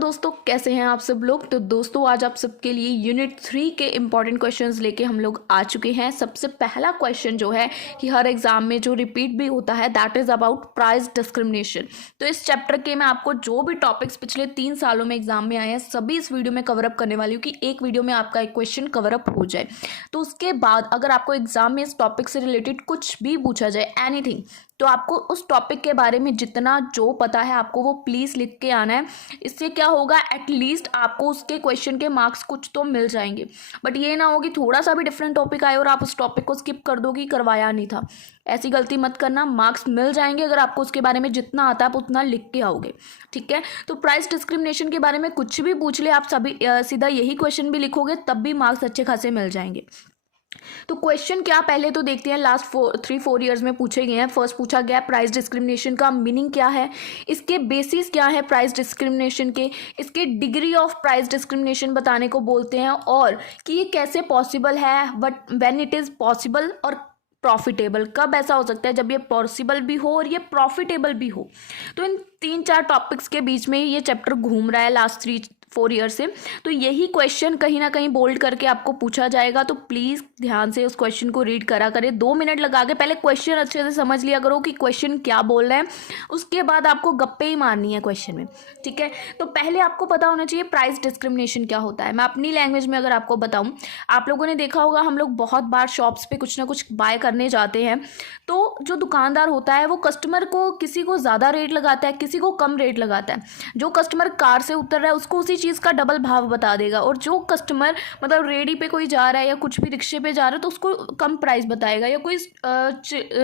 दोस्तों, कैसे हैं आप सब लोग। तो दोस्तों आज आप सबके लिए यूनिट 3 के इम्पॉर्टेंट क्वेश्चंस लेके हम लोग आ चुके हैं। सबसे पहला क्वेश्चन जो है कि हर एग्जाम में जो रिपीट भी होता है, that is about price discrimination. तो इस चैप्टर के मैं आपको जो भी टॉपिक्स पिछले 3 सालों में एग्जाम में आए हैं सभी इस वीडियो में कवर अप करने वाली हूँ कि एक वीडियो में आपका एक क्वेश्चन कवर अप हो जाए। तो उसके बाद अगर आपको एग्जाम में इस टॉपिक से रिलेटेड कुछ भी पूछा जाए, एनीथिंग, तो आपको उस टॉपिक के बारे में जितना जो पता है आपको वो प्लीज़ लिख के आना है। इससे क्या होगा, एटलीस्ट आपको उसके क्वेश्चन के मार्क्स कुछ तो मिल जाएंगे। बट ये ना हो कि थोड़ा सा भी डिफरेंट टॉपिक आए और आप उस टॉपिक को स्किप कर दो कि करवाया नहीं था। ऐसी गलती मत करना, मार्क्स मिल जाएंगे अगर आपको उसके बारे में जितना आता है आप उतना लिख के आओगे। ठीक है, तो प्राइस डिस्क्रिमिनेशन के बारे में कुछ भी पूछ ले आप सभी सीधा यही क्वेश्चन भी लिखोगे तब भी मार्क्स अच्छे खासे मिल जाएंगे। तो क्वेश्चन क्या, पहले तो देखते हैं लास्ट 3-4 ईयर्स में पूछे गए हैं। फर्स्ट पूछा गया प्राइस डिस्क्रिमिनेशन का मीनिंग क्या है, इसके बेसिस क्या है प्राइस डिस्क्रिमिनेशन के, इसके डिग्री ऑफ प्राइस डिस्क्रिमिनेशन बताने को बोलते हैं, और कि ये कैसे पॉसिबल है, but when it is possible, और प्रॉफिटेबल कब ऐसा हो सकता है जब ये पॉसिबल भी हो और ये प्रॉफिटेबल भी हो। तो इन 3-4 टॉपिक्स के बीच में ये चैप्टर घूम रहा है लास्ट 3-4 ईयर से। तो यही क्वेश्चन कहीं ना कहीं बोल्ड करके आपको पूछा जाएगा। तो प्लीज़ ध्यान से उस क्वेश्चन को रीड करा करें, 2 मिनट लगा के पहले क्वेश्चन अच्छे से समझ लिया करो कि क्वेश्चन क्या बोल रहे हैं, उसके बाद आपको गप्पे ही मारनी है क्वेश्चन में। ठीक है, तो पहले आपको पता होना चाहिए प्राइस डिस्क्रिमिनेशन क्या होता है। मैं अपनी लैंग्वेज में अगर आपको बताऊँ, आप लोगों ने देखा होगा हम लोग बहुत बार शॉप्स पे कुछ ना कुछ बाय करने जाते हैं, तो जो दुकानदार होता है वो कस्टमर को, किसी को ज़्यादा रेट लगाता है, किसी को कम रेट लगाता है। जो कस्टमर कार से उतर रहा है उसको उसी चीज़ का डबल भाव बता देगा, और जो कस्टमर मतलब रेडी पे कोई जा रहा है या कुछ भी रिक्शे पे जा रहा है तो उसको कम प्राइस बताएगा, या कोई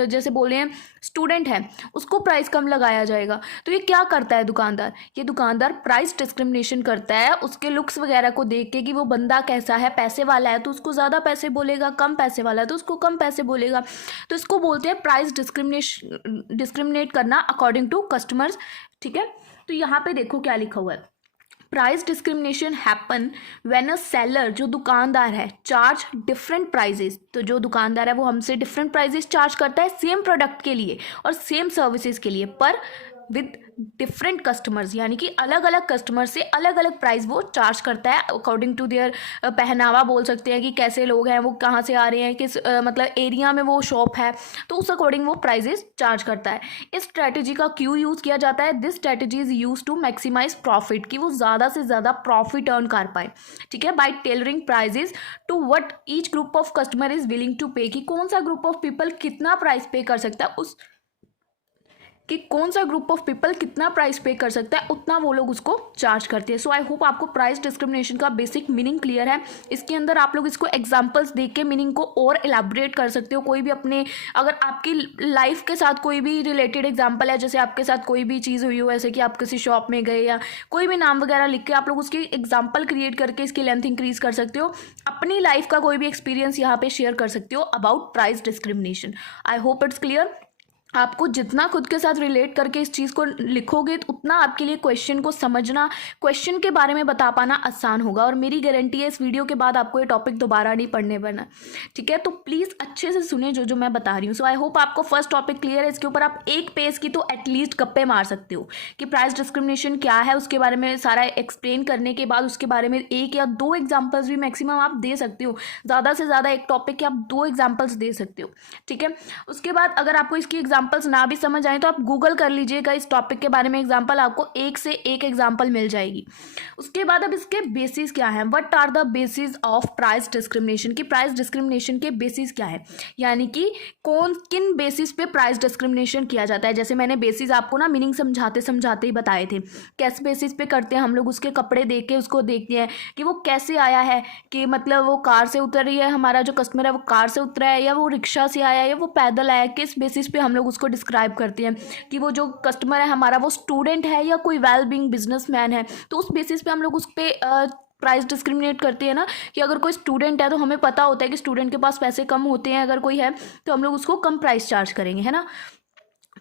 जैसे बोल रहे हैं स्टूडेंट है उसको प्राइस कम लगाया जाएगा। तो ये क्या करता है दुकानदार, ये दुकानदार प्राइस डिस्क्रिमिनेशन करता है उसके लुक्स वगैरह को देख के कि वो बंदा कैसा है, पैसे वाला है तो उसको ज़्यादा पैसे बोलेगा, कम पैसे वाला है तो उसको कम पैसे बोलेगा। तो इसको बोलते हैं प्राइस डिस्क्रिमिनेट करना अकॉर्डिंग टू कस्टमर्स। ठीक है, तो यहाँ पे देखो क्या लिखा हुआ है, price discrimination happen when a seller, जो दुकानदार है, चार्ज डिफरेंट प्राइजेस। तो जो दुकानदार है वो हमसे डिफरेंट प्राइजेस चार्ज करता है सेम प्रोडक्ट के लिए और सेम सर्विसेज के लिए, पर विद डिफरेंट कस्टमर्स, यानी कि अलग अलग कस्टमर से अलग अलग प्राइस वो चार्ज करता है अकॉर्डिंग टू देयर पहनावा, बोल सकते हैं कि कैसे लोग हैं, वो कहाँ से आ रहे हैं, किस मतलब एरिया में वो शॉप है, तो उस अकॉर्डिंग वो प्राइजेस चार्ज करता है। इस स्ट्रैटेजी का क्यों यूज़ किया जाता है, this strategy is use to maximise profit, कि वो ज़्यादा से ज़्यादा प्रॉफिट अर्न कर पाए। ठीक है, by tailoring prices to what each group of customer is willing to pay, कि कौन सा ग्रुप ऑफ पीपल कितना प्राइस पे कर सकता है, उस कि कौन सा ग्रुप ऑफ पीपल कितना प्राइस पे कर सकता है उतना वो लोग उसको चार्ज करते हैं। सो आई होप आपको प्राइस डिस्क्रिमिनेशन का बेसिक मीनिंग क्लियर है। इसके अंदर आप लोग इसको एग्जांपल्स देख के मीनिंग को और एलाबोरेट कर सकते हो। कोई भी अपने, अगर आपकी लाइफ के साथ कोई भी रिलेटेड एग्जाम्पल है, जैसे आपके साथ कोई भी चीज़ हुई हो, ऐसे कि आप किसी शॉप में गए या कोई भी नाम वगैरह लिख के आप लोग उसकी एग्जाम्पल क्रिएट करके इसकी लेंथ इंक्रीज कर सकते हो। अपनी लाइफ का कोई भी एक्सपीरियंस यहाँ पे शेयर कर सकते हो about price discrimination. I hope it's clear. आपको जितना खुद के साथ रिलेट करके इस चीज़ को लिखोगे तो उतना आपके लिए क्वेश्चन को समझना, क्वेश्चन के बारे में बता पाना आसान होगा, और मेरी गारंटी है इस वीडियो के बाद आपको ये टॉपिक दोबारा नहीं पढ़ने पड़ना। ठीक है, तो प्लीज़ अच्छे से सुने जो जो मैं बता रही हूँ। सो आई होप आपको फर्स्ट टॉपिक क्लियर है। इसके ऊपर आप एक पेज की तो एटलीस्ट गप्पे मार सकते हो कि प्राइस डिस्क्रिमिनेशन क्या है, उसके बारे में सारा एक्सप्लेन करने के बाद उसके बारे में 1 या 2 एग्जाम्पल्स भी मैक्सिमम आप दे सकते हो। ज़्यादा से ज़्यादा एक टॉपिक के आप 2 एग्जाम्पल्स दे सकते हो। ठीक है, उसके बाद अगर आपको इसकी एग्जाम्पल्स ना भी समझ आए तो आप गूगल कर लीजिएगा इस टॉपिक के बारे में एग्जांपल, आपको एक से एक एग्जांपल मिल जाएगी। उसके बाद अब इसके बेसिस क्या है, what are the basis of price discrimination, की प्राइस डिस्क्रिमिनेशन के बेसिस क्या है, यानी कि किन बेसिस पे प्राइस डिस्क्रिमिनेशन किया जाता है। जैसे मैंने बेसिस आपको ना मीनिंग समझाते समझाते ही बताए थे, किस बेसिस पे करते हैं हम लोग, उसके कपड़े देख के उसको देखते हैं कि वो कैसे आया है, कि मतलब वो कार से उतर रही है, हमारा जो कस्टमर है वो कार से उतरा है, या वो रिक्शा से आया है, या वो पैदल आया है, किस बेसिस पे हम लोग उसको डिस्क्राइब करते हैं कि वो जो कस्टमर है हमारा वो स्टूडेंट है या कोई वेल बीइंग बिजनेसमैन है। तो उस बेसिस पे हम लोग उस पर प्राइस डिस्क्रिमिनेट करते हैं ना, कि अगर कोई स्टूडेंट है तो हमें पता होता है कि स्टूडेंट के पास पैसे कम होते हैं, अगर कोई है तो हम लोग उसको कम प्राइस चार्ज करेंगे, है ना।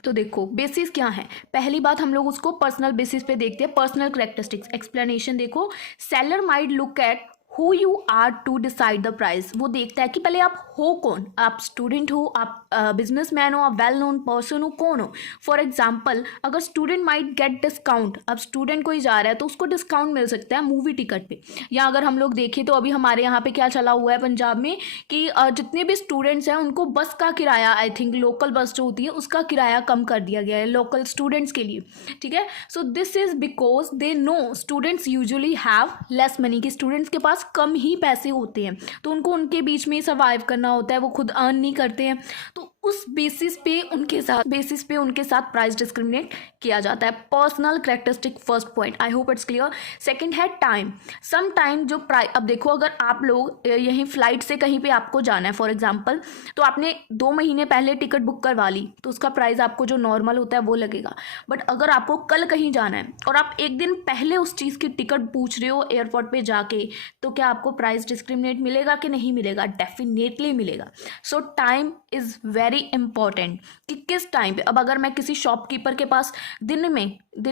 तो देखो बेसिस क्या है, पहली बात हम लोग उसको पर्सनल बेसिस पे देखते हैं। पर्सनल कैरेक्टरिस्टिक्स एक्सप्लेनेशन देखो, seller might look at who you are to decide the price. वो देखता है कि पहले आप हो कौन, आप स्टूडेंट हो, आप बिजनेसमैन हो, आप वेल नोन पर्सन हो, कौन हो। फॉर एग्जाम्पल अगर स्टूडेंट माइट गेट डिस्काउंट, अब स्टूडेंट कोई जा रहा है तो उसको डिस्काउंट मिल सकता है मूवी टिकट पे। या अगर हम लोग देखें तो अभी हमारे यहाँ पे क्या चला हुआ है पंजाब में कि जितने भी स्टूडेंट्स हैं उनको बस का किराया, आई थिंक लोकल बस जो होती है उसका किराया कम कर दिया गया है लोकल स्टूडेंट्स के लिए, ठीक है। So this is because they know students usually have less money, कि स्टूडेंट्स के पास कम ही पैसे होते हैं तो उनको उनके बीच में सर्वाइव करना होता है, वो खुद अर्न नहीं करते हैं, तो उस बेसिस पे उनके साथ प्राइस डिस्क्रिमिनेट किया जाता है। Personal characteristic first point, I hope it's clear. Second है टाइम। सम टाइम जो प्राइस, अब देखो अगर आप लोग यहीं फ्लाइट से कहीं पे आपको जाना है फॉर एग्जांपल, तो आपने 2 महीने पहले टिकट बुक करवा ली तो उसका प्राइस आपको जो नॉर्मल होता है वो लगेगा। बट अगर आपको कल कहीं जाना है और आप एक दिन पहले उस चीज़ की टिकट पूछ रहे हो एयरपोर्ट पे जाके, तो क्या आपको प्राइस डिस्क्रिमिनेट मिलेगा कि नहीं मिलेगा? डेफिनेटली मिलेगा। सो टाइम इज़ वेरी इंपॉर्टेंट कि किस टाइम पे। अब अगर मैं किसी शॉपकीपर के पास दिन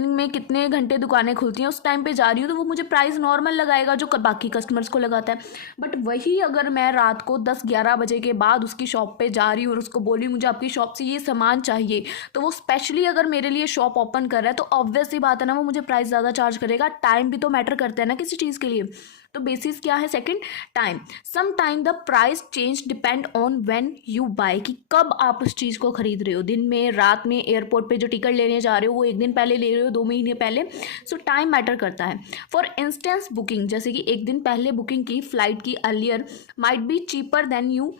में कितने घंटे दुकानें खुलती हैं उस टाइम पे जा रही हूँ तो वो मुझे प्राइस नॉर्मल लगाएगा जो बाकी कस्टमर्स को लगाता है। बट वही अगर मैं रात को 10-11 बजे के बाद उसकी शॉप पे जा रही हूँ और उसको बोली मुझे आपकी शॉप से ये सामान चाहिए, तो वो स्पेशली अगर मेरे लिए शॉप ओपन कर रहा है तो ऑब्वियस सी बात है ना, वो मुझे प्राइस ज़्यादा चार्ज करेगा। टाइम भी तो मैटर करता है ना किसी चीज़ के लिए। तो बेसिस क्या है? Second, time. Some time the price change depend on when you buy, कि कब आप उस चीज़ को खरीद रहे हो, दिन में, रात में, एयरपोर्ट पे जो टिकट लेने जा रहे हो वो 1 दिन पहले ले रहे हो, 2 महीने पहले। सो टाइम मैटर करता है। फॉर इंस्टेंस बुकिंग, जैसे कि 1 दिन पहले बुकिंग की फ्लाइट की earlier might be cheaper than you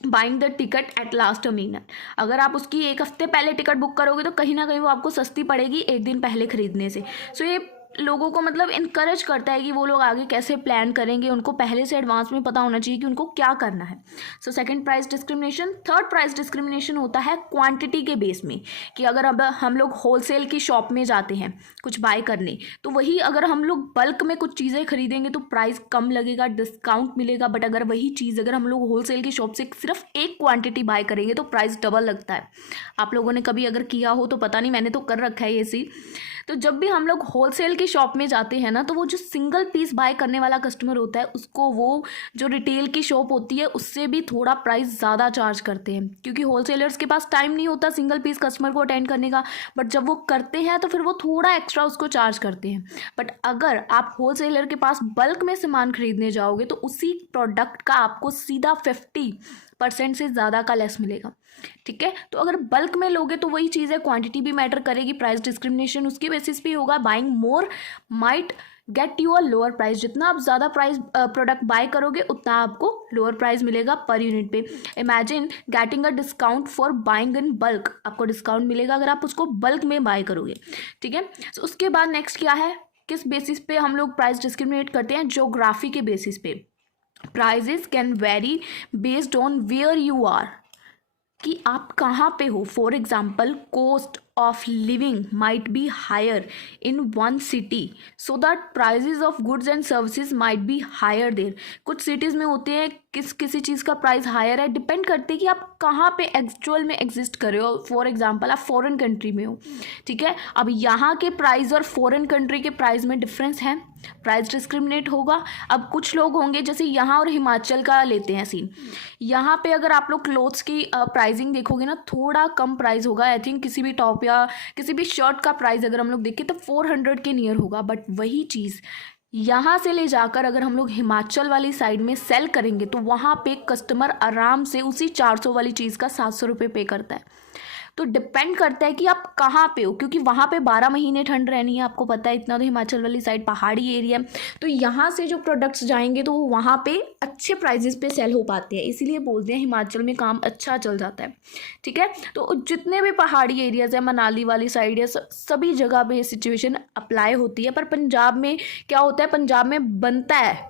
buying the ticket at last a minute. अगर आप उसकी 1 हफ्ते पहले टिकट बुक करोगे तो कहीं ना कहीं वो आपको सस्ती पड़ेगी 1 दिन पहले खरीदने से। सो ये लोगों को मतलब इनकरेज करता है कि वो लोग आगे कैसे प्लान करेंगे, उनको पहले से एडवांस में पता होना चाहिए कि उनको क्या करना है। So second price discrimination. Third price discrimination होता है क्वांटिटी के बेस में, कि अगर अब हम लोग होलसेल की शॉप में जाते हैं कुछ बाय करने, तो वही अगर हम लोग बल्क में कुछ चीज़ें खरीदेंगे तो प्राइस कम लगेगा, डिस्काउंट मिलेगा। बट अगर वही चीज़ अगर हम लोग होलसेल की शॉप से सिर्फ एक क्वांटिटी बाय करेंगे तो प्राइस डबल लगता है। आप लोगों ने कभी अगर किया हो तो पता नहीं, मैंने तो कर रखा है ये सी। तो जब भी हम लोग होलसेल की शॉप में जाते हैं ना, तो वो जो सिंगल पीस बाय करने वाला कस्टमर होता है उसको वो जो रिटेल की शॉप होती है उससे भी थोड़ा प्राइस ज़्यादा चार्ज करते हैं, क्योंकि होलसेलर्स के पास टाइम नहीं होता सिंगल पीस कस्टमर को अटेंड करने का। बट जब वो करते हैं तो फिर वो थोड़ा एक्स्ट्रा उसको चार्ज करते हैं। बट अगर आप होलसेलर के पास बल्क में सामान खरीदने जाओगे तो उसी प्रोडक्ट का आपको सीधा 50% से ज़्यादा का लेस मिलेगा, ठीक है। तो अगर बल्क में लोगे तो वही चीज़ है, क्वांटिटी भी मैटर करेगी, प्राइस डिस्क्रिमिनेशन उसके बेसिस पे होगा। Buying more might get you a lower price. जितना आप ज़्यादा प्राइस प्रोडक्ट बाय करोगे उतना आपको लोअर प्राइस मिलेगा पर यूनिट पे। Imagine getting a discount for buying in bulk. आपको डिस्काउंट मिलेगा अगर आप उसको बल्क में बाय करोगे, ठीक है। तो उसके बाद नेक्स्ट क्या है, किस बेसिस पे हम लोग प्राइस डिस्क्रिमिनेट करते हैं? ज्योग्राफी के बेसिस पे। Prices can vary based on where you are, कि आप कहाँ पे हो। For example cost of living might be higher in one city, so that prices of goods and services might be higher there. कुछ cities में होते हैं किसी चीज़ का प्राइस हायर है, डिपेंड करते हैं कि आप कहाँ पे एक्चुअल में एग्जिस्ट कर रहे हो। फॉर एग्जांपल आप फॉरेन कंट्री में हो, ठीक है। अब यहाँ के प्राइस और फॉरेन कंट्री के प्राइस में डिफरेंस है, प्राइस डिस्क्रिमिनेट होगा। अब कुछ लोग होंगे जैसे यहाँ और हिमाचल का लेते हैं सीन, यहाँ पे अगर आप लोग क्लोथ्स की प्राइसिंग देखोगे ना थोड़ा कम प्राइस होगा। आई थिंक किसी भी टॉप या किसी भी शर्ट का प्राइस अगर हम लोग देखें तो 400 के नियर होगा। बट वही चीज़ यहाँ से ले जाकर अगर हम लोग हिमाचल वाली साइड में सेल करेंगे तो वहाँ पे कस्टमर आराम से उसी 400 वाली चीज़ का 700 रुपये पे करता है। तो डिपेंड करता है कि आप कहाँ पे हो, क्योंकि वहाँ पे 12 महीने ठंड रहनी है, आपको पता है इतना। तो हिमाचल वाली साइड पहाड़ी एरिया है, तो यहाँ से जो प्रोडक्ट्स जाएंगे तो वो वहाँ पे अच्छे प्राइजेस पे सेल हो पाते हैं, इसीलिए बोलते हैं हिमाचल में काम अच्छा चल जाता है, ठीक है। तो जितने भी पहाड़ी एरियाज है, मनाली वाली साइड है, सभी जगह पे ये सिचुएशन अप्लाई होती है। पर पंजाब में क्या होता है, पंजाब में बनता है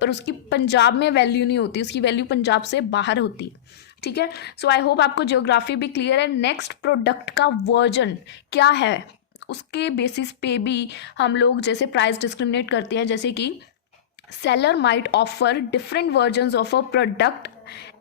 पर उसकी पंजाब में वैल्यू नहीं होती, उसकी वैल्यू पंजाब से बाहर होती है, ठीक है। सो आई होप आपको ज्योग्राफी भी क्लियर है। नेक्स्ट, प्रोडक्ट का वर्जन क्या है उसके बेसिस पे भी हम लोग जैसे प्राइस डिस्क्रिमिनेट करते हैं। जैसे कि seller might offer different versions of a product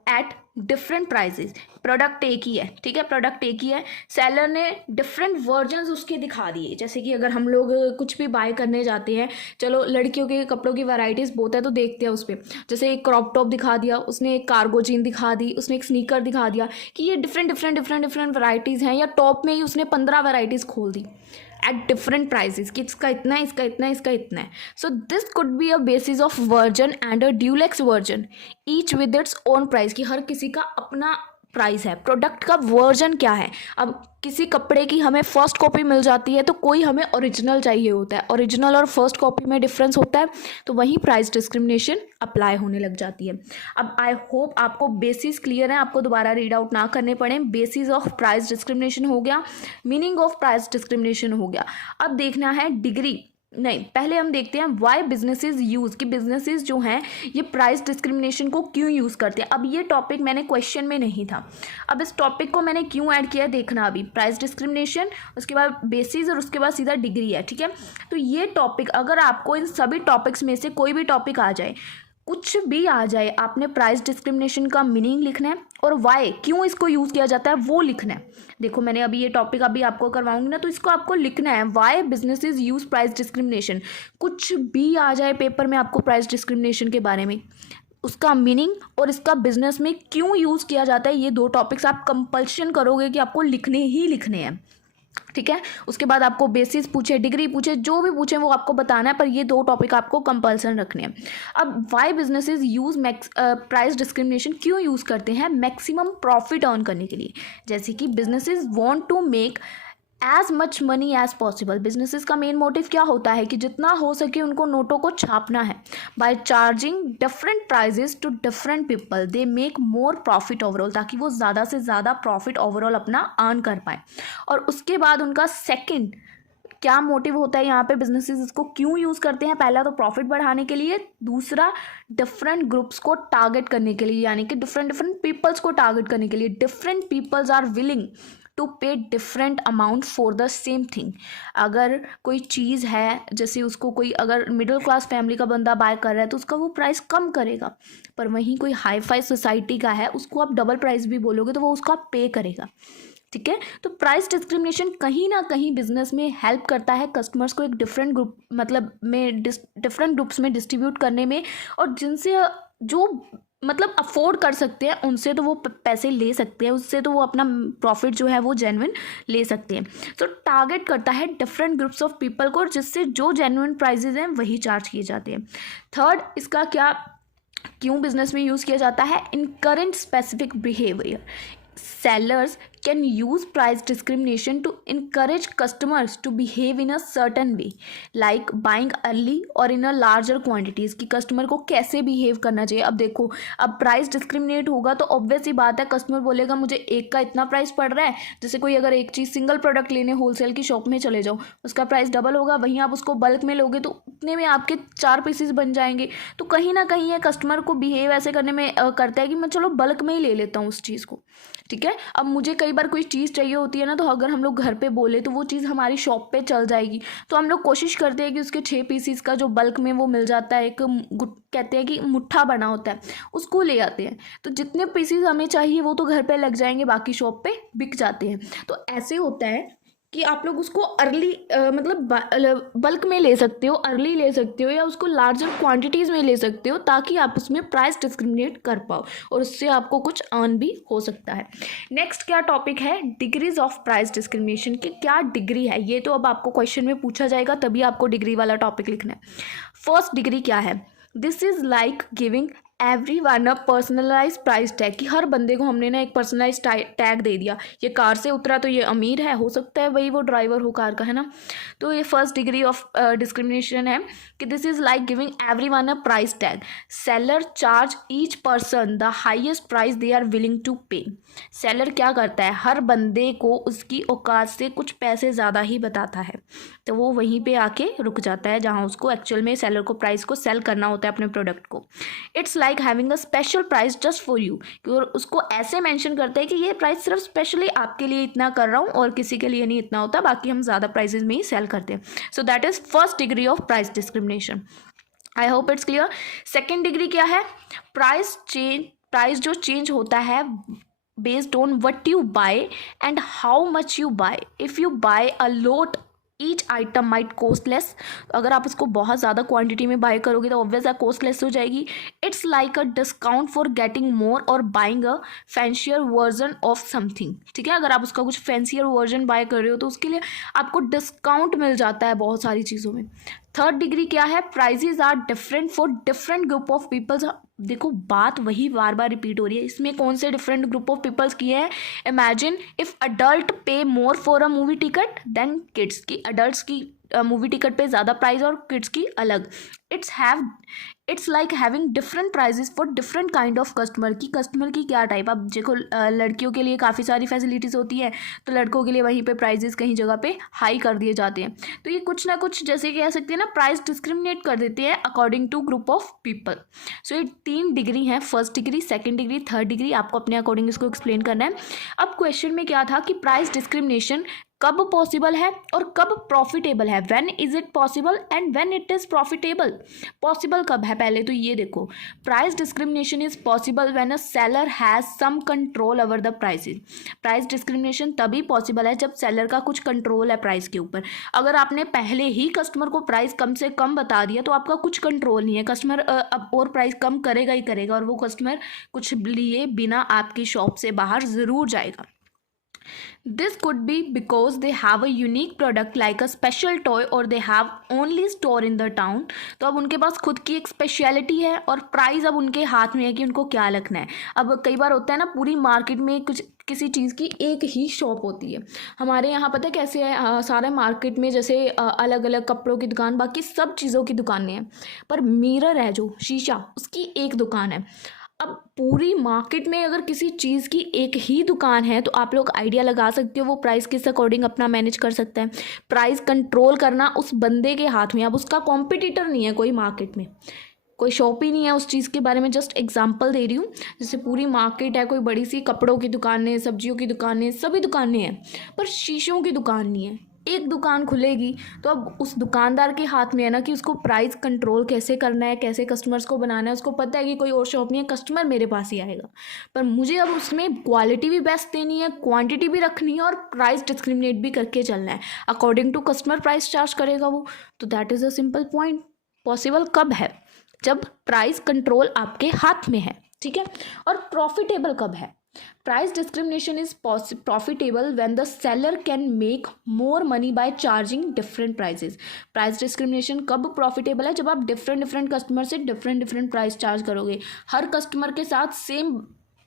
at different prices, product एक ही है, ठीक है, प्रोडक्ट एक ही है, सेलर ने डिफरेंट वर्जन्स उसके दिखा दिए। जैसे कि अगर हम लोग कुछ भी बाय करने जाते हैं, चलो लड़कियों के कपड़ों की वैरायटीज़ बहुत है तो देखते हैं उस पर, जैसे एक क्रॉप टॉप दिखा दिया उसने, एक कार्गो जीन दिखा दी उसने, एक स्नीकर दिखा दिया कि ये डिफरेंट वैरायटीज़ हैं, या टॉप में ही उसने 15 वैरायटीज़ खोल दी एट डिफरेंट प्राइजेस कि इसका इतना है, इसका इतना है, इसका इतना है। So this could be a basis of version and a Dulux version each with its own price, कि हर किसी का अपना प्राइस है। प्रोडक्ट का वर्जन क्या है, अब किसी कपड़े की हमें फर्स्ट कॉपी मिल जाती है तो कोई हमें ओरिजिनल चाहिए होता है, ओरिजिनल और फर्स्ट कॉपी में डिफरेंस होता है, तो वहीं प्राइस डिस्क्रिमिनेशन अप्लाई होने लग जाती है। अब आई होप आपको बेसिस क्लियर है, आपको दोबारा रीड आउट ना करने पड़े। बेसिस ऑफ प्राइस डिस्क्रिमिनेशन हो गया, मीनिंग ऑफ प्राइस डिस्क्रिमिनेशन हो गया। अब देखना है डिग्री, नहीं पहले हम देखते हैं वाई बिजनेसेस यूज़, कि बिजनेसेस जो हैं ये प्राइस डिस्क्रिमिनेशन को क्यों यूज़ करते हैं। अब ये टॉपिक मैंने क्वेश्चन में नहीं था, अब इस टॉपिक को मैंने क्यों ऐड किया है देखना। अभी प्राइस डिस्क्रिमिनेशन, उसके बाद बेसिस और उसके बाद सीधा डिग्री है, ठीक है। तो ये टॉपिक अगर आपको इन सभी टॉपिक्स में से कोई भी टॉपिक आ जाए, कुछ भी आ जाए, आपने प्राइस डिस्क्रिमिनेशन का मीनिंग लिखना है और वाई, क्यों इसको यूज़ किया जाता है वो लिखना है। देखो मैंने अभी ये टॉपिक अभी आपको करवाऊंगी ना, तो इसको आपको लिखना है, why businesses use price discrimination. कुछ भी आ जाए पेपर में आपको प्राइस डिस्क्रिमिनेशन के बारे में, उसका मीनिंग और इसका बिजनेस में क्यों यूज़ किया जाता है, ये दो टॉपिक्स आप कंपल्शन करोगे कि आपको लिखने ही लिखने हैं, ठीक है। उसके बाद आपको बेसिस पूछे, डिग्री पूछे, जो भी पूछे वो आपको बताना है, पर ये दो टॉपिक आपको कंपल्सन रखने हैं। अब why businesses use price discrimination क्यों यूज़ करते हैं, मैक्सिमम प्रॉफिट अर्न करने के लिए। जैसे कि businesses want to make as much money as possible, businesses का मेन मोटिव क्या होता है कि जितना हो सके उनको नोटों को छापना है। By charging different prices to different people they make more profit overall, ताकि वो ज़्यादा से ज़्यादा प्रॉफिट ओवरऑल अपना अर्न कर पाए। और उसके बाद उनका सेकंड क्या मोटिव होता है यहाँ पे, बिजनेसेस इसको क्यों यूज़ करते हैं, पहला तो प्रॉफिट बढ़ाने के लिए, दूसरा डिफरेंट ग्रुप्स को टारगेट करने के लिए, यानी कि डिफरेंट पीपल्स को टारगेट करने के लिए। Different peoples are willing to pay different amount for the same thing. अगर कोई चीज़ है, जैसे उसको कोई अगर मिडिल क्लास फैमिली का बंदा बाय कर रहा है तो उसका वो प्राइस कम करेगा, पर वहीं कोई हाई फाई सोसाइटी का है उसको आप डबल प्राइस भी बोलोगे तो वो उसका पे करेगा, ठीक है। तो प्राइस डिस्क्रिमिनेशन कहीं ना कहीं बिजनेस में हेल्प करता है कस्टमर्स को एक डिफरेंट ग्रुप मतलब में डिफरेंट ग्रुप्स में डिस्ट्रीब्यूट करने में, और जिनसे जो मतलब अफोर्ड कर सकते हैं उनसे तो वो पैसे ले सकते हैं, उससे तो वो अपना प्रॉफिट जो है वो जेन्युइन ले सकते हैं। तो टारगेट करता है डिफरेंट ग्रुप्स ऑफ पीपल को, जिससे जो जेन्युइन प्राइजेज हैं वही चार्ज किए जाते हैं। थर्ड, इसका क्या क्यों बिजनेस में यूज़ किया जाता है, incurrent specific behaviour. sellers can use price discrimination to encourage customers to behave in a certain way, like buying early or in a larger quantities, कि कस्टमर को कैसे बिहेव करना चाहिए। अब देखो, अब प्राइस डिस्क्रिमिनेट होगा तो ऑब्वियस ही बात है कस्टमर बोलेगा मुझे एक का इतना प्राइस पड़ रहा है। जैसे कोई अगर एक चीज़ सिंगल प्रोडक्ट लेने होलसेल की शॉप में चले जाओ, उसका प्राइस डबल होगा, वहीं आप उसको बल्क में लोगे तो उतने में आपके 4 पीसेस बन जाएंगे। तो कहीं ना कहीं ये कस्टमर को बिहेव ऐसे करने में करता है कि मैं चलो बल्क में ही ले लेता हूँ उस चीज़ को, ठीक है। अब मुझे कई बार कोई चीज़ चाहिए होती है ना, तो अगर हम लोग घर पे बोले तो वो चीज़ हमारी शॉप पे चल जाएगी, तो हम लोग कोशिश करते हैं कि उसके 6 पीसीस का जो बल्क में वो मिल जाता है, एक कहते हैं कि मुट्ठा बना होता है, उसको ले आते हैं। तो जितने पीसीस हमें चाहिए वो तो घर पे लग जाएंगे, बाकी शॉप पे बिक जाते हैं। तो ऐसे होता है कि आप लोग उसको अर्ली मतलब बल्क में ले सकते हो, अर्ली ले सकते हो, या उसको लार्जर क्वांटिटीज़ में ले सकते हो, ताकि आप उसमें प्राइस डिस्क्रिमिनेट कर पाओ और उससे आपको कुछ अर्न भी हो सकता है। नेक्स्ट क्या टॉपिक है, डिग्रीज ऑफ प्राइस डिस्क्रिमिनेशन की क्या डिग्री है। ये तो अब आपको क्वेश्चन में पूछा जाएगा, तभी आपको डिग्री वाला टॉपिक लिखना है। फर्स्ट डिग्री क्या है, this is like giving everyone a personalise price tag, कि हर बंदे को हमने ना एक पर्सनलाइज टैग दे दिया। ये कार से उतरा तो ये अमीर है, हो सकता है वही वो ड्राइवर हो कार का, है ना। तो ये फर्स्ट डिग्री ऑफ डिस्क्रिमिनेशन है कि this is like giving everyone a price tag. Seller charge each person the highest price they are willing to pay. Seller क्या करता है, हर बंदे को उसकी औकात से कुछ पैसे ज़्यादा ही बताता है, तो वो वहीं पे आके रुक जाता है जहाँ उसको एक्चुअल में सेलर को प्राइस को सेल करना होता है अपने प्रोडक्ट को। It's like having a special price just for you, और उसको ऐसे मेंशन करते हैं कि ये प्राइस सिर्फ स्पेशली आपके लिए इतना कर रहा हूँ और किसी के लिए नहीं इतना होता, बाकी हम ज़्यादा प्राइसेस में ही सेल करते हैं। So that is first degree of price discrimination. I hope it's clear. Second degree क्या है, प्राइस चेंज प्राइस जो चेंज होता है based on what you buy and how much you buy. If you buy a lot each item might cost less. अगर आप उसको बहुत ज़्यादा क्वांटिटी में बाय करोगे तो ऑब्वियस है कॉस्टलेस हो जाएगी. It's like a discount for getting more और buying a fancier version of something. ठीक है, अगर आप उसका कुछ फैंसियर वर्जन बाय कर रहे हो तो उसके लिए आपको डिस्काउंट मिल जाता है बहुत सारी चीज़ों में. थर्ड डिग्री क्या है? Prices are different for different group of peoples. देखो बात वही बार बार रिपीट हो रही है. इसमें कौन से डिफरेंट ग्रुप ऑफ पीपल्स किए हैं? Imagine if adult pay more for a movie ticket than kids. की अडल्ट्स की मूवी टिकट पे ज़्यादा प्राइस और किड्स की अलग. It's like having different prices for different kind of customer. की कस्टमर की क्या टाइप. अब देखो लड़कियों के लिए काफ़ी सारी फैसिलिटीज़ होती है तो लड़कों के लिए वहीं पे प्राइजेस कहीं जगह पे हाई कर दिए जाते हैं. तो ये कुछ ना कुछ जैसे कह सकते हैं ना, प्राइस डिस्क्रिमिनेट कर देते हैं according to group of people. So ये 3 डिग्री हैं, first degree, second degree, third degree. आपको अपने अकॉर्डिंग इसको एक्सप्लेन करना है. अब क्वेश्चन में क्या था कि प्राइस डिस्क्रिमिनेशन कब पॉसिबल है और कब प्रॉफिटेबल है. When is it possible and when it is profitable. Possible कब है? पहले तो ये देखो, price discrimination is possible when a seller has some control over the prices. Price discrimination तभी पॉसिबल है जब सेलर का कुछ कंट्रोल है प्राइस के ऊपर. अगर आपने पहले ही कस्टमर को प्राइस कम से कम बता दिया तो आपका कुछ कंट्रोल नहीं है. कस्टमर अब और प्राइस कम करेगा ही करेगा और वो कस्टमर कुछ लिए बिना आपकी शॉप से बाहर ज़रूर जाएगा. This could be because they have a unique product like a special toy or they have only store in the town. तो अब उनके पास खुद की एक स्पेशलिटी है और प्राइस अब उनके हाथ में है कि उनको क्या रखना है. अब कई बार होता है ना, पूरी मार्केट में कुछ किसी चीज़ की एक ही शॉप होती है. हमारे यहाँ पता है कैसे है, सारे मार्केट में जैसे अलग अलग कपड़ों की दुकान, बाकी सब चीज़ों की दुकानें हैं, पर मिरर है जो शीशा, उसकी एक दुकान है. अब पूरी मार्केट में अगर किसी चीज़ की एक ही दुकान है तो आप लोग आइडिया लगा सकते हो वो प्राइस किस अकॉर्डिंग अपना मैनेज कर सकता है. प्राइस कंट्रोल करना उस बंदे के हाथ में. अब उसका कॉम्पिटिटर नहीं है कोई मार्केट में, कोई शॉप ही नहीं है उस चीज़ के बारे में. जस्ट एग्जांपल दे रही हूँ. जैसे पूरी मार्केट है, कोई बड़ी सी कपड़ों की दुकानें, सब्जियों की दुकानें, सभी दुकानें हैं, पर शीशों की दुकान नहीं है. एक दुकान खुलेगी तो अब उस दुकानदार के हाथ में है ना कि उसको प्राइस कंट्रोल कैसे करना है, कैसे कस्टमर्स को बनाना है. उसको पता है कि कोई और शॉप नहीं है, कस्टमर मेरे पास ही आएगा, पर मुझे अब उसमें क्वालिटी भी बेस्ट देनी है, क्वांटिटी भी रखनी है और प्राइस डिस्क्रिमिनेट भी करके चलना है. According to customer price charge करेगा वो. तो that is a simple point. Possible कब है? जब प्राइस कंट्रोल आपके हाथ में है. ठीक है. और प्रॉफिटेबल कब है? Price discrimination is profitable when the seller can make more money by charging different prices. Price discrimination कब profitable है? जब आप different कस्टमर से different प्राइस चार्ज करोगे. हर कस्टमर के साथ same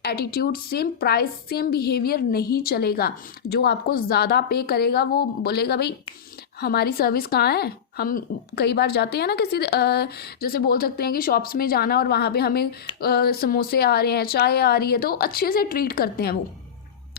attitude, same price, same behaviour नहीं चलेगा. जो आपको ज़्यादा पे करेगा वो बोलेगा भाई हमारी सर्विस कहाँ है. हम कई बार जाते हैं ना किसी जैसे बोल सकते हैं कि शॉप्स में जाना और वहाँ पे हमें समोसे आ रहे हैं, चाय आ रही है, तो अच्छे से ट्रीट करते हैं वो,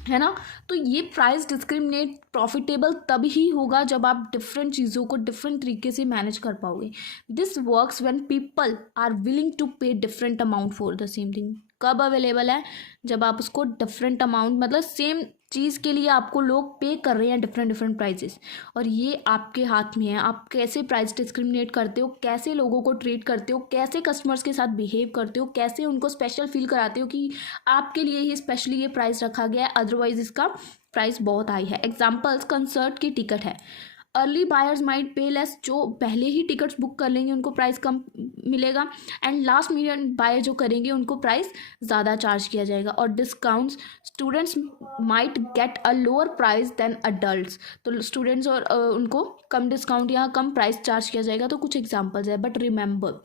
है ना. तो ये प्राइस डिस्क्रिमिनेट प्रॉफिटेबल तब ही होगा जब आप डिफरेंट चीज़ों को डिफरेंट तरीके से मैनेज कर पाओगे. This works when people are willing to pay different amount for the same thing. कब अवेलेबल है? जब आप उसको डिफरेंट अमाउंट, मतलब सेम चीज़ के लिए आपको लोग पे कर रहे हैं डिफरेंट प्राइजेस, और ये आपके हाथ में है. आप कैसे प्राइस डिस्क्रिमिनेट करते हो, कैसे लोगों को ट्रीट करते हो, कैसे कस्टमर्स के साथ बिहेव करते हो, कैसे उनको स्पेशल फील कराते हो कि आपके लिए ही स्पेशली ये प्राइस रखा गया है, अदरवाइज इसका प्राइस बहुत हाई है. एग्जाम्पल्स, कंसर्ट की टिकट है. अर्ली बायर्स माइट पे लेस. जो पहले ही टिकट्स बुक कर लेंगे उनको प्राइस कम मिलेगा, एंड लास्ट मिनट बाय जो करेंगे उनको प्राइस ज़्यादा चार्ज किया जाएगा. और discounts, students might get a lower price than adults. तो स्टूडेंट्स और उनको कम डिस्काउंट या कम प्राइस चार्ज किया जाएगा. तो कुछ एग्जांपल्स है. But remember,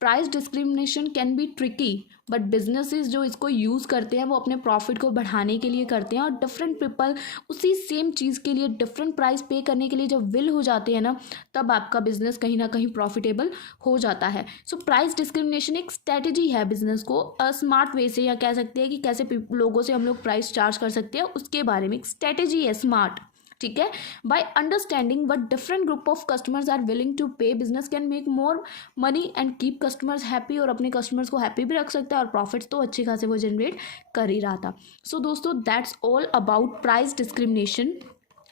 price discrimination can be tricky, but businesses जो इसको यूज़ करते हैं वो अपने प्रॉफिट को बढ़ाने के लिए करते हैं. और डिफरेंट पीपल उसी सेम चीज़ के लिए डिफरेंट प्राइस पे करने के लिए जब विल हो जाते हैं ना, तब आपका बिजनेस कहीं ना कहीं प्रॉफिटेबल हो जाता है. सो प्राइस डिस्क्रिमिनेशन एक स्ट्रेटजी है बिजनेस को स्मार्ट वे से, या कह सकते हैं कि कैसे लोगों से हम लोग प्राइस चार्ज कर सकते हैं, उसके बारे में एक स्ट्रेटजी है स्मार्ट. ठीक है. By understanding what different group of customers are willing to pay, business can make more money and keep customers happy. और अपने कस्टमर्स को हैप्पी भी रख सकता है और प्रॉफिट्स तो अच्छे खासे वो जनरेट कर ही रहा था. सो दोस्तों, that's all about price discrimination.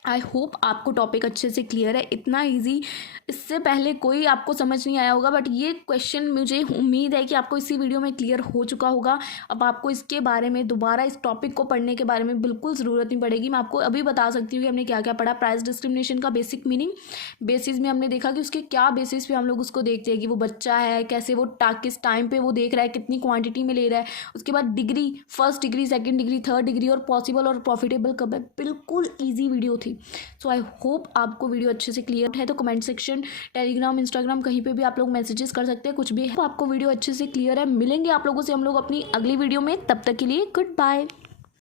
I hope आपको टॉपिक अच्छे से क्लियर है। इतना इजी इससे पहले कोई आपको समझ नहीं आया होगा, बट ये क्वेश्चन मुझे उम्मीद है कि आपको इसी वीडियो में क्लियर हो चुका होगा। अब आपको इसके बारे में दोबारा इस टॉपिक को पढ़ने के बारे में बिल्कुल ज़रूरत नहीं पड़ेगी। मैं आपको अभी बता सकती हूँ कि हमने क्या क्या पढ़ा। प्राइस डिस्क्रिमिनेशन का बेसिक मीनिंग बेसिस में हमने देखा कि उसके क्या बेसिस पे हम लोग उसको देखते हैं कि वो बच्चा है, कैसे वो किस टाइम पे वो देख रहा है, कितनी क्वांटिटी में ले रहा है। उसके बाद degree, first degree, second degree, third degree, और पॉसिबल और प्रॉफिटेबल कब है। बिल्कुल ईजी वीडियो थी। सो आई होप आपको वीडियो अच्छे से क्लियर है। तो कमेंट सेक्शन, टेलीग्राम, इंस्टाग्राम, कहीं पे भी आप लोग मैसेजेस कर सकते हैं, कुछ भी है। तो आपको वीडियो अच्छे से क्लियर है। मिलेंगे आप लोगों से हम लोग अपनी अगली वीडियो में। तब तक के लिए गुड बाय।